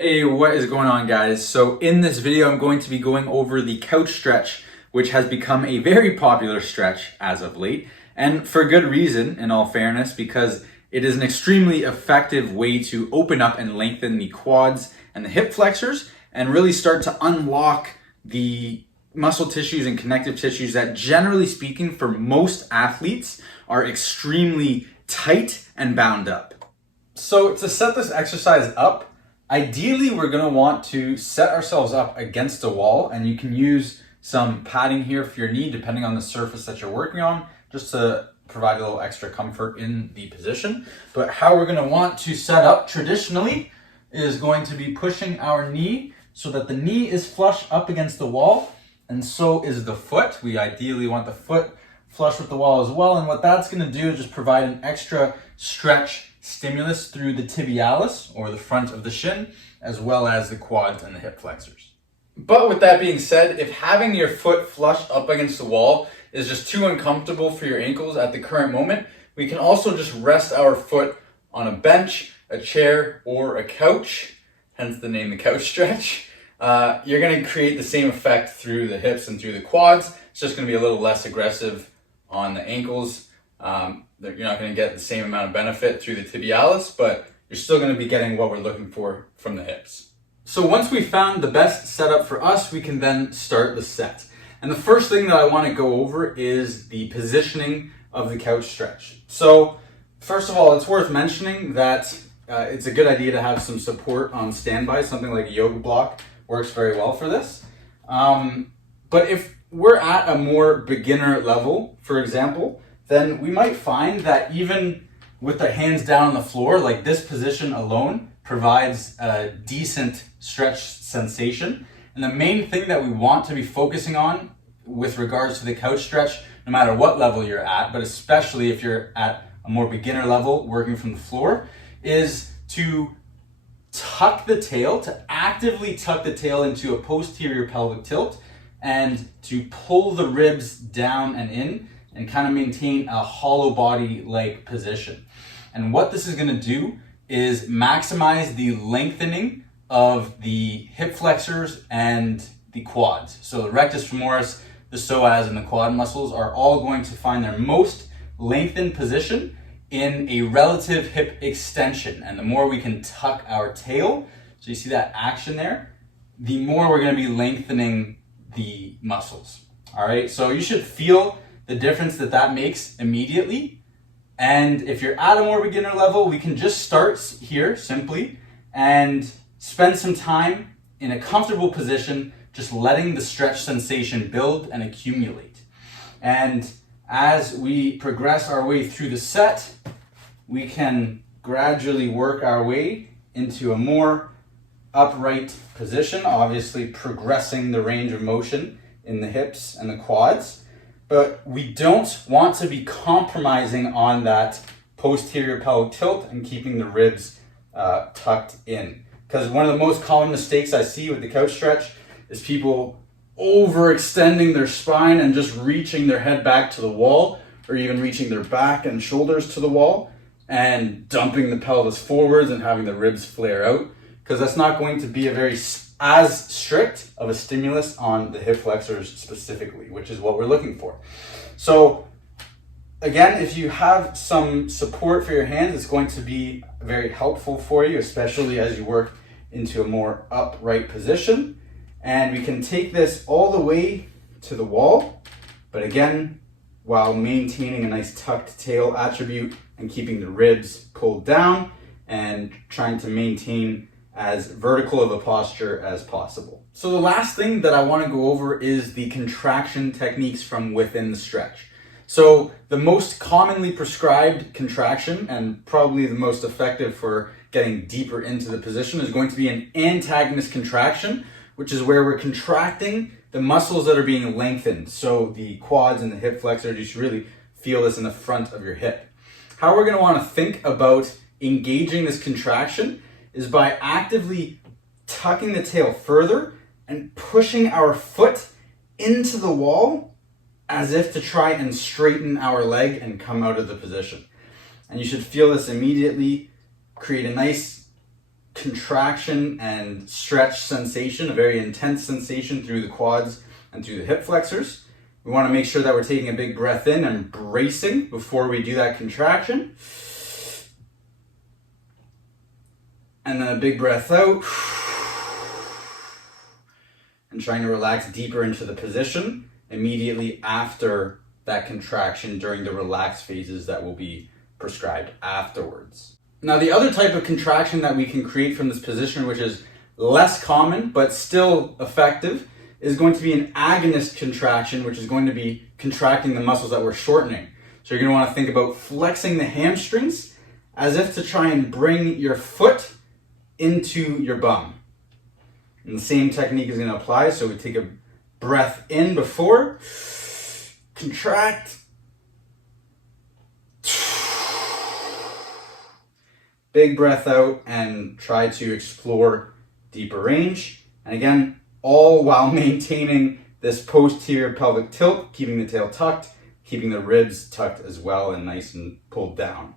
Hey, what is going on, guys? So in this video, I'm going to be going over the couch stretch, which has become a very popular stretch as of late, and for good reason, in all fairness, because it is an extremely effective way to open up and lengthen the quads and the hip flexors and really start to unlock the muscle tissues and connective tissues that, generally speaking, for most athletes are extremely tight and bound up. So to set this exercise up, ideally, we're going to want to set ourselves up against a wall, and you can use some padding here for your knee, depending on the surface that you're working on, just to provide a little extra comfort in the position. But how we're going to want to set up traditionally is going to be pushing our knee so that the knee is flush up against the wall, and so is the foot. We ideally want the foot flush with the wall as well, and what that's going to do is just provide an extra stretch stimulus through the tibialis, or the front of the shin, as well as the quads and the hip flexors. But with that being said, if having your foot flushed up against the wall is just too uncomfortable for your ankles at the current moment, we can also just rest our foot on a bench, a chair, or a couch, hence the name, the couch stretch. You're going to create the same effect through the hips and through the quads. It's just going to be a little less aggressive on the ankles. You're not going to get the same amount of benefit through the tibialis, but you're still going to be getting what we're looking for from the hips. So once we've found the best setup for us, we can then start the set. And the first thing that I want to go over is the positioning of the couch stretch. So first of all, it's worth mentioning that it's a good idea to have some support on standby. Something like a yoga block works very well for this. But if we're at a more beginner level, for example, then we might find that even with the hands down on the floor, like this position alone provides a decent stretch sensation. And the main thing that we want to be focusing on with regards to the couch stretch, no matter what level you're at, but especially if you're at a more beginner level working from the floor, is to tuck the tail, to actively tuck the tail into a posterior pelvic tilt, and to pull the ribs down and in, and kind of maintain a hollow body-like position. And what this is going to do is maximize the lengthening of the hip flexors and the quads. So the rectus femoris, the psoas, and the quad muscles are all going to find their most lengthened position in a relative hip extension. And the more we can tuck our tail, so you see that action there, the more we're going to be lengthening the muscles. All right, so you should feel the difference that makes immediately. And if you're at a more beginner level, we can just start here simply and spend some time in a comfortable position, just letting the stretch sensation build and accumulate. And as we progress our way through the set, we can gradually work our way into a more upright position, obviously progressing the range of motion in the hips and the quads. But we don't want to be compromising on that posterior pelvic tilt and keeping the ribs tucked in. Because one of the most common mistakes I see with the couch stretch is people overextending their spine and just reaching their head back to the wall, or even reaching their back and shoulders to the wall and dumping the pelvis forwards and having the ribs flare out. Because that's not going to be as strict of a stimulus on the hip flexors specifically, which is what we're looking for. So again, if you have some support for your hands, it's going to be very helpful for you, especially as you work into a more upright position. And we can take this all the way to the wall, but again, while maintaining a nice tucked tail attribute and keeping the ribs pulled down and trying to maintain as vertical of a posture as possible. So the last thing that I want to go over is the contraction techniques from within the stretch. So the most commonly prescribed contraction, and probably the most effective for getting deeper into the position, is going to be an antagonist contraction, which is where we're contracting the muscles that are being lengthened. So the quads and the hip flexors, you should really feel this in the front of your hip. How we're going to want to think about engaging this contraction is by actively tucking the tail further and pushing our foot into the wall as if to try and straighten our leg and come out of the position. And you should feel this immediately create a nice contraction and stretch sensation, a very intense sensation through the quads and through the hip flexors. We want to make sure that we're taking a big breath in and bracing before we do that contraction. And then a big breath out. And trying to relax deeper into the position immediately after that contraction during the relaxed phases that will be prescribed afterwards. Now, the other type of contraction that we can create from this position, which is less common but still effective, is going to be an agonist contraction, which is going to be contracting the muscles that we're shortening. So you're going to want to think about flexing the hamstrings as if to try and bring your foot into your bum. And the same technique is going to apply. So we take a breath in before, contract, big breath out, and try to explore deeper range. And again, all while maintaining this posterior pelvic tilt, keeping the tail tucked, keeping the ribs tucked as well and nice and pulled down.